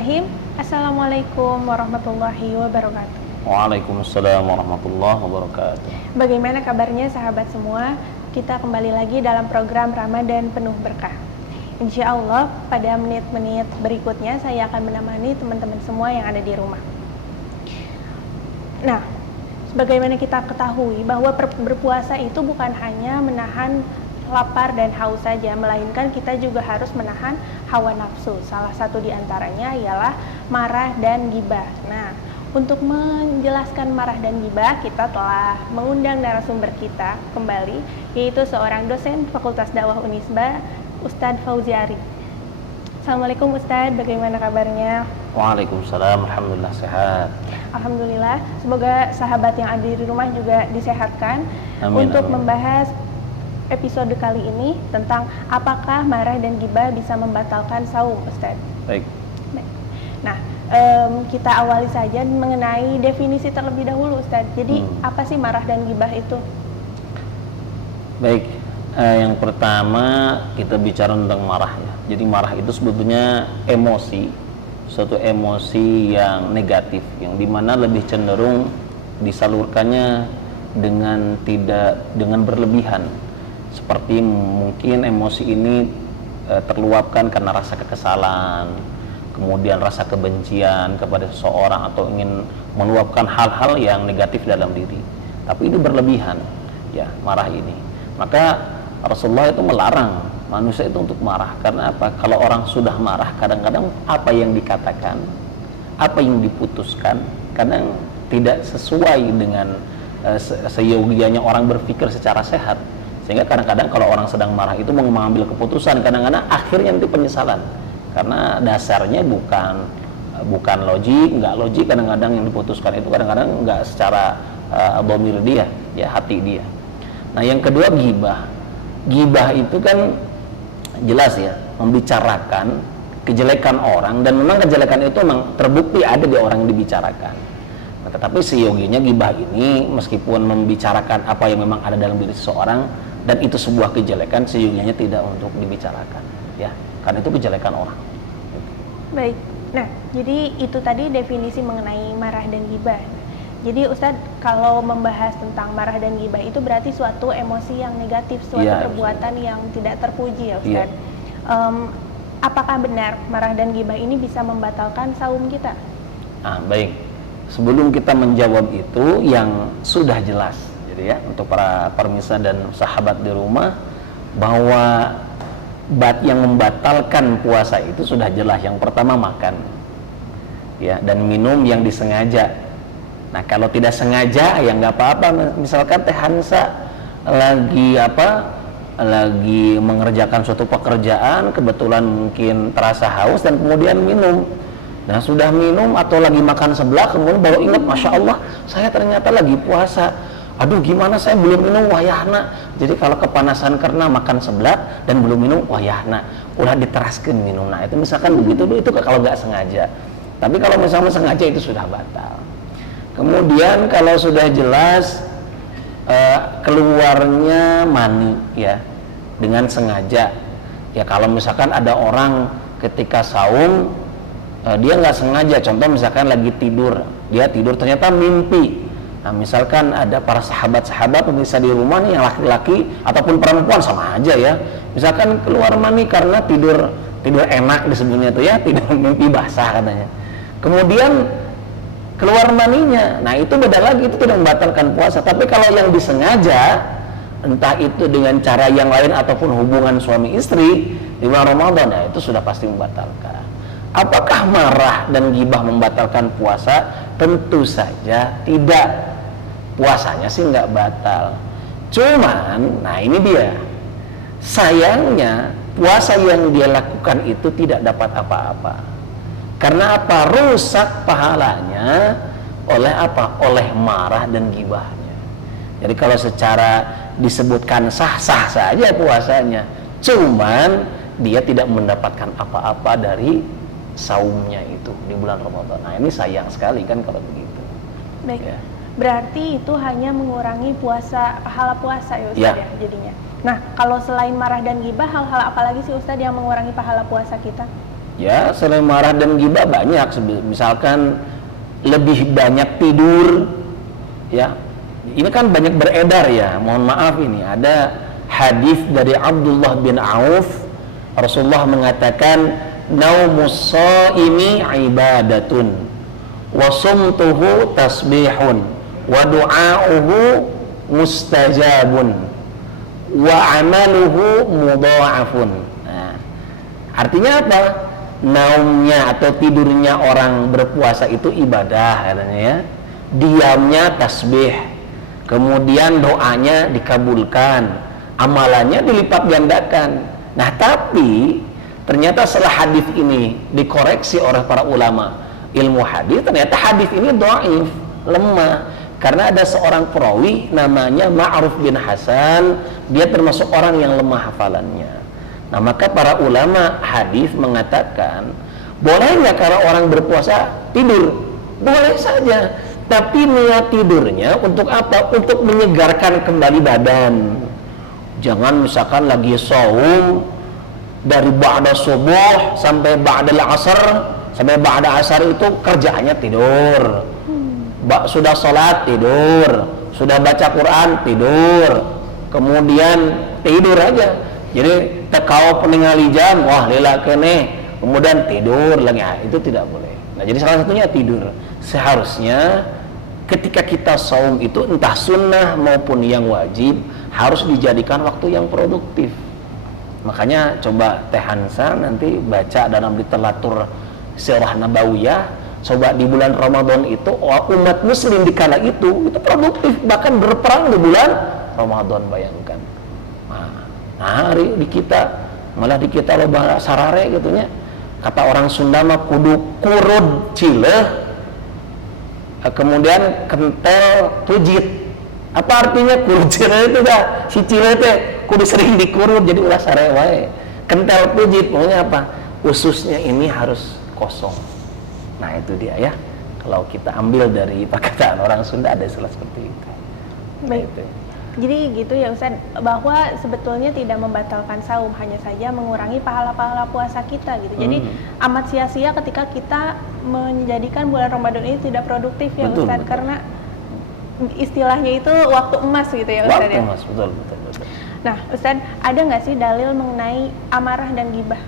Bismillahirrahmanirrahim. Assalamualaikum warahmatullahi wabarakatuh. Waalaikumsalam warahmatullahi wabarakatuh. Bagaimana kabarnya sahabat semua? Kita kembali lagi dalam program Ramadan Penuh Berkah. Insya Allah pada menit-menit berikutnya saya akan menemani teman-teman semua yang ada di rumah. Nah, sebagaimana kita ketahui bahwa berpuasa itu bukan hanya menahan lapar dan haus saja, melainkan kita juga harus menahan hawa nafsu. Salah satu di antaranya ialah marah dan ghibah. Nah, untuk menjelaskan marah dan ghibah, kita telah mengundang narasumber kita kembali, yaitu seorang dosen Fakultas Dakwah Unisba, Ustadz Fauzi Arif. Assalamualaikum Ustadz, bagaimana kabarnya? Waalaikumsalam, alhamdulillah sehat. Alhamdulillah, semoga sahabat yang ada di rumah juga disehatkan. Amin, untuk amin. membahas episode kali ini tentang apakah marah dan ghibah bisa membatalkan saum, Ustadz. Baik. Nah, kita awali saja mengenai definisi terlebih dahulu, Ustadz. Jadi, apa sih marah dan ghibah itu? Baik, yang pertama kita bicara tentang marah ya. Jadi marah itu sebetulnya emosi, suatu emosi yang negatif, yang dimana lebih cenderung disalurkannya dengan berlebihan. Seperti mungkin emosi ini terluapkan karena rasa kekesalan, kemudian rasa kebencian kepada seseorang, atau ingin meluapkan hal-hal yang negatif dalam diri. Tapi ini berlebihan, ya, marah ini. Maka Rasulullah itu melarang manusia itu untuk marah. Karena apa? Kalau orang sudah marah, kadang-kadang apa yang dikatakan, apa yang diputuskan, kadang tidak sesuai dengan seyogianya orang berpikir secara sehat. Sehingga kadang-kadang kalau orang sedang marah itu mau mengambil keputusan, kadang-kadang akhirnya nanti penyesalan. Karena dasarnya bukan logik, nggak logik. Kadang-kadang yang diputuskan itu kadang-kadang nggak secara dhamir dia, ya, hati dia. Nah, yang kedua ghibah. Ghibah itu kan jelas ya, membicarakan kejelekan orang, dan memang kejelekan itu memang terbukti ada di orang yang dibicarakan. Nah, tetapi seyogianya ghibah ini meskipun membicarakan apa yang memang ada dalam diri seseorang, dan itu sebuah kejelekan, seyogianya tidak untuk dibicarakan, ya, karena itu kejelekan orang. Baik. Nah, jadi itu tadi definisi mengenai marah dan ghibah. Jadi Ustadz, kalau membahas tentang marah dan ghibah itu berarti suatu emosi yang negatif, suatu perbuatan yang tidak terpuji, ya Ustadz. Apakah benar marah dan ghibah ini bisa membatalkan saum kita? Baik. Sebelum kita menjawab itu yang sudah jelas, jadi ya, untuk para pemirsa dan sahabat di rumah, bahwa yang membatalkan puasa itu sudah jelas. Yang pertama makan, ya, dan minum yang disengaja. Nah, kalau tidak sengaja ya nggak apa-apa. Misalkan Teh Hansa lagi mengerjakan suatu pekerjaan, kebetulan mungkin terasa haus dan kemudian minum. Nah, sudah minum atau lagi makan sebelah, kemudian baru ingat, Masya Allah, saya ternyata lagi puasa. Aduh, gimana saya belum minum, wayahna. Jadi kalau kepanasan karena makan sebelah dan belum minum, wayahna, udah diteraskan minum. Nah, itu misalkan begitu, itu kalau nggak sengaja. Tapi kalau misalnya sengaja itu sudah batal. Kemudian kalau sudah jelas keluarnya mani, ya, dengan sengaja, ya, kalau misalkan ada orang ketika saum dia nggak sengaja, contoh misalkan lagi tidur, dia tidur ternyata mimpi. Nah, misalkan ada para sahabat-sahabat pemirsa di rumah nih yang laki-laki ataupun perempuan sama aja ya, misalkan keluar mani karena tidur enak disebutnya itu ya, tidur mimpi basah katanya, kemudian keluar maninya. Nah, itu beda lagi, itu tidak membatalkan puasa. Tapi kalau yang disengaja, entah itu dengan cara yang lain ataupun hubungan suami istri di bulan Ramadan, ya, itu sudah pasti membatalkan. Apakah marah dan ghibah membatalkan puasa? Tentu saja tidak. Puasanya sih nggak batal. Cuman, nah ini dia, sayangnya puasa yang dia lakukan itu tidak dapat apa-apa. Karena apa? Rusak pahalanya oleh apa? Oleh marah dan ghibahnya. Jadi kalau secara disebutkan sah-sah saja puasanya, cuman dia tidak mendapatkan apa-apa dari saumnya itu di bulan Ramadan. Nah, ini sayang sekali kan kalau begitu. Baik. Ya. Berarti itu hanya mengurangi pahala puasa ya Ustadz, ya, jadinya. Nah, kalau selain marah dan ghibah, hal-hal apa lagi sih Ustadz yang mengurangi pahala puasa kita? Ya, selain marah dan ghibah banyak. Misalkan lebih banyak tidur, ya. Ini kan banyak beredar ya. Mohon maaf, ini ada hadis dari Abdullah bin Auf. Rasulullah mengatakan, naumus shaimi ibadatun wa sumtuhu tasbihun wa du'auhu mustajabun wa amaluhu mudha'afun. Nah, artinya apa? Naumnya atau tidurnya orang berpuasa itu ibadah katanya ya. Diamnya tasbih. Kemudian doanya dikabulkan, amalannya dilipat gandakan. Nah, tapi ternyata setelah hadis ini dikoreksi oleh para ulama ilmu hadis, ternyata hadis ini dhaif, lemah. Karena ada seorang perawi namanya Ma'ruf bin Hasan, dia termasuk orang yang lemah hafalannya. Nah, maka para ulama hadis mengatakan, boleh nggak kalau orang berpuasa tidur? Boleh saja. Tapi niat tidurnya untuk apa? Untuk menyegarkan kembali badan. Jangan misalkan lagi shaum dari ba'da subuh sampai ba'da asar, sampai ba'da asar itu kerjaannya tidur. Sudah sholat tidur, sudah baca Quran tidur, kemudian tidur aja. Jadi tekau peningali jam, wah lila kene, kemudian tidur lagi. Nah, itu tidak boleh. Nah, jadi salah satunya tidur. Seharusnya ketika kita saum itu entah sunnah maupun yang wajib harus dijadikan waktu yang produktif. Makanya coba Teh Hansa nanti baca dalam literatur Sirah Nabawiyah, coba di bulan Ramadan itu umat muslim di kala itu produktif, bahkan berperang di bulan Ramadan, bayangkan. Nah, hari di kita malah di kita loba sarare gitunya. Kata orang Sunda mah kudu kurud cileh, kemudian kentel tujit. Apa artinya kurud cileh itu dah? Si cileh teh kudu sering dikurud jadi ulah sare wae. Kentel tujit pokoknya apa? Ususnya ini harus kosong. Nah, itu dia ya. Kalau kita ambil dari perkataan orang Sunda ada istilah seperti itu. Baik. Nah, itu. Jadi gitu ya Ustaz, bahwa sebetulnya tidak membatalkan saum, hanya saja mengurangi pahala-pahala puasa kita gitu. Jadi amat sia-sia ketika kita menjadikan bulan Ramadan ini tidak produktif ya betul, Ustaz, betul. Karena istilahnya itu waktu emas gitu ya Ustaz. Waktu emas, betul. Nah Ustaz, ada nggak sih dalil mengenai amarah dan ghibah?